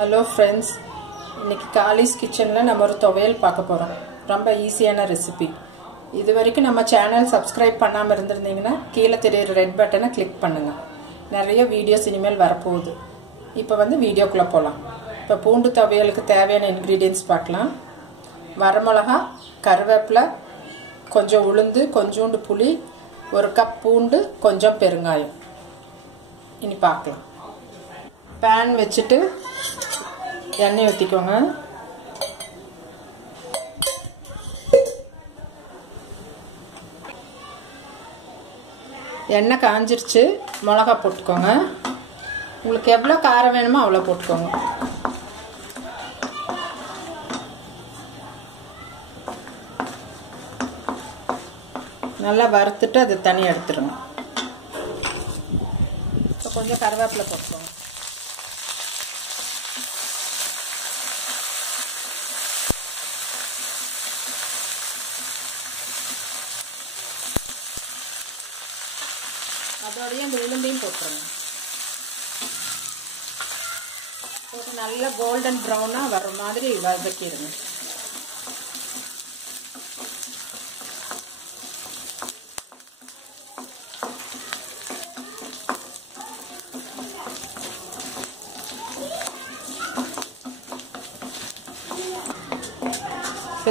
Hello friends, இன்னைக்கு Kallis கிச்சன்ல நம்ம ஒரு துவையல் பார்க்க போறோம். ரொம்ப ஈஸியான ரெசிபி. இதுவரைக்கும் நம்ம சேனல் சப்ஸ்கிரைப் பண்ணாம இருந்திருந்தீங்கன்னா கீழ தெரியுற ரெட் பட்டனை கிளிக் பண்ணுங்க. நிறைய வீடியோஸ் இனிமேல் வரப்போகுது. இப்போ வீடியோக்குள்ள போலாம். இப்போ பூண்டு துவையலுக்கு தேவையான இன்கிரிடியன்ட்ஸ் பார்க்கலாம். வரமிளகாய், கருவேப்பிலை, கொஞ்சம் உளுந்து, கொஞ்சோண்டு புளி, ஒரு கப் பூண்டு, கொஞ்சம் பெருங்காயம். இனி பார்க்கலாம். பேன் வச்சுட்டு எண்ணெய் ஊற்றிக்கோங்க. எண்ணெய் காஞ்சிருச்சு. மிளகா போட்டுக்கோங்க. உங்களுக்கு எவ்வளோ காரம் வேணுமோ அவ்வளோ போட்டுக்கோங்க. நல்லா வறுத்துட்டு அது தனியாக எடுத்துருங்க. இப்போ கொஞ்சம் கருவேப்பிலை போட்டுக்கோங்க. அதோடய அந்த உளுந்தையும் போட்டுருங்க. போட்டு நல்லா கோல்டன் ப்ரௌனாக வர மாதிரி வதக்கிடுங்க.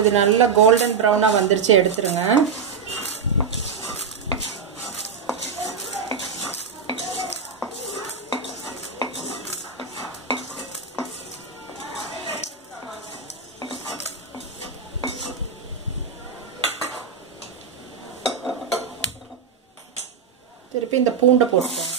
இது நல்லா கோல்டன் ப்ரௌனாக வந்துருச்சு, எடுத்துருங்க. திருப்பி இந்த பூண்டை போட்டுக்கோங்க.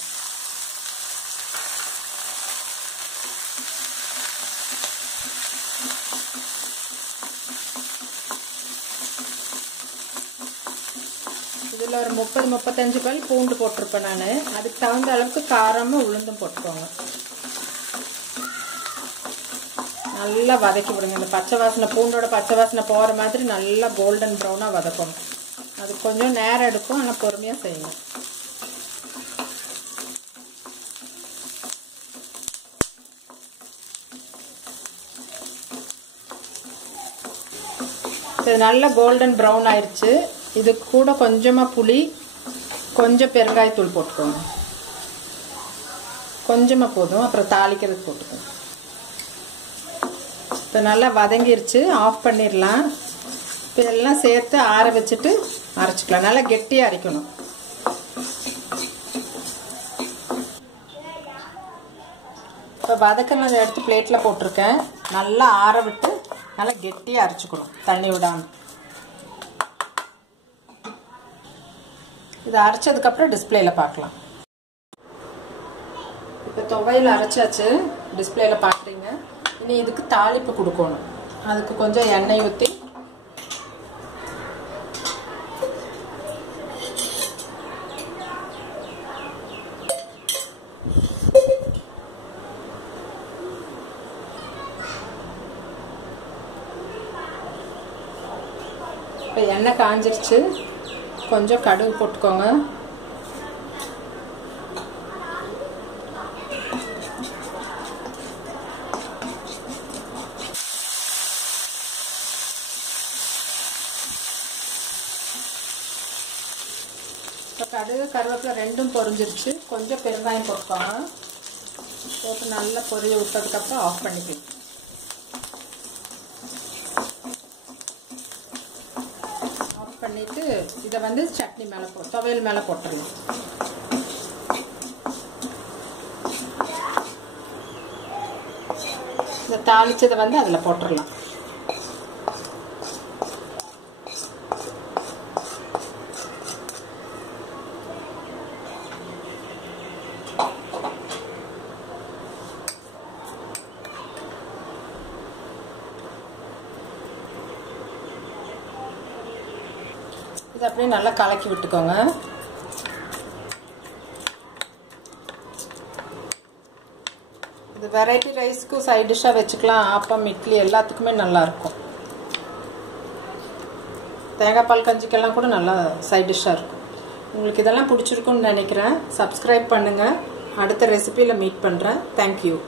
இதில் ஒரு 30-35 பல் பூண்டு போட்டிருப்பேன் நான். அதுக்கு தகுந்த அளவுக்கு காரமும் உளுந்தும் போட்டுக்கோங்க. நல்லா வதக்கி விடுங்க. இந்த பச்சை வாசனை, பூண்டோட பச்சை வாசனை போகிற மாதிரி நல்லா கோல்டன் ப்ரௌனாக வதக்கணும். அது கொஞ்சம் நேரம் எடுக்கும், ஆனால் பொறுமையாக செய்யணும். இது நல்லா கோல்டன் ப்ரௌன் ஆயிடுச்சு. இது கூட கொஞ்சமாக புளி, கொஞ்சம் பெருங்காயத்தூள் போட்டுக்கோங்க. கொஞ்சமாக போதும், அப்புறம் தாளிக்கிறது போட்டுக்கோங்க. இப்போ நல்லா வதங்கிருச்சு, ஆஃப் பண்ணிடலாம். இப்போ எல்லாம் சேர்த்து ஆற வச்சுட்டு அரைச்சிக்கலாம். நல்லா கெட்டியாக அரைக்கணும். இப்போ வதக்கினதை எடுத்து பிளேட்டில் போட்டிருக்கேன். நல்லா ஆற விட்டு நல்லா கெட்டியாக அரைச்சிக்கணும், தண்ணி விடாமல். இதை அரைச்சதுக்கப்புறம் டிஸ்பிளேல பார்க்கலாம். இப்போ துவையல் அரைச்சாச்சு, டிஸ்பிளேல பார்க்குறீங்க. இனி இதுக்கு தாளிப்பு கொடுக்கணும். அதுக்கு கொஞ்சம் எண்ணெய் ஊற்றி இப்போ எண்ணெய் காஞ்சிருச்சு. கொஞ்சம் கடுகு போட்டுக்கோங்க. இப்போ கடுகு கருவேப்பிலை ரெண்டும் பொரிஞ்சிருச்சு. கொஞ்சம் பெருங்காயம் போட்டுக்கோங்க. போட்டு நல்லா பொரிய விட்டதுக்கப்புறம் ஆஃப் பண்ணிக்கலாம். பண்ணிட்டு இதை சட்னி மேலே துவையல் மேலே போட்டுடலாம். இந்த தாளிச்சதை அதில் போட்டுடலாம். இது அப்படியே நல்லா கலக்கி விட்டுக்கோங்க. இது வெரைட்டி ரைஸ்க்கு சைட் டிஷ்ஷாக வச்சுக்கலாம். ஆப்பம், இட்லி எல்லாத்துக்குமே நல்லா இருக்கும். தேங்காய் பால் கஞ்சிக்கெல்லாம் கூட நல்லா சைட் டிஷ்ஷாக இருக்கும். உங்களுக்கு இதெல்லாம் பிடிச்சிருக்குன்னு நினைக்கிறேன். சப்ஸ்கிரைப் பண்ணுங்கள். அடுத்த ரெசிபியில் மீட் பண்ணுறேன். தேங்க்யூ.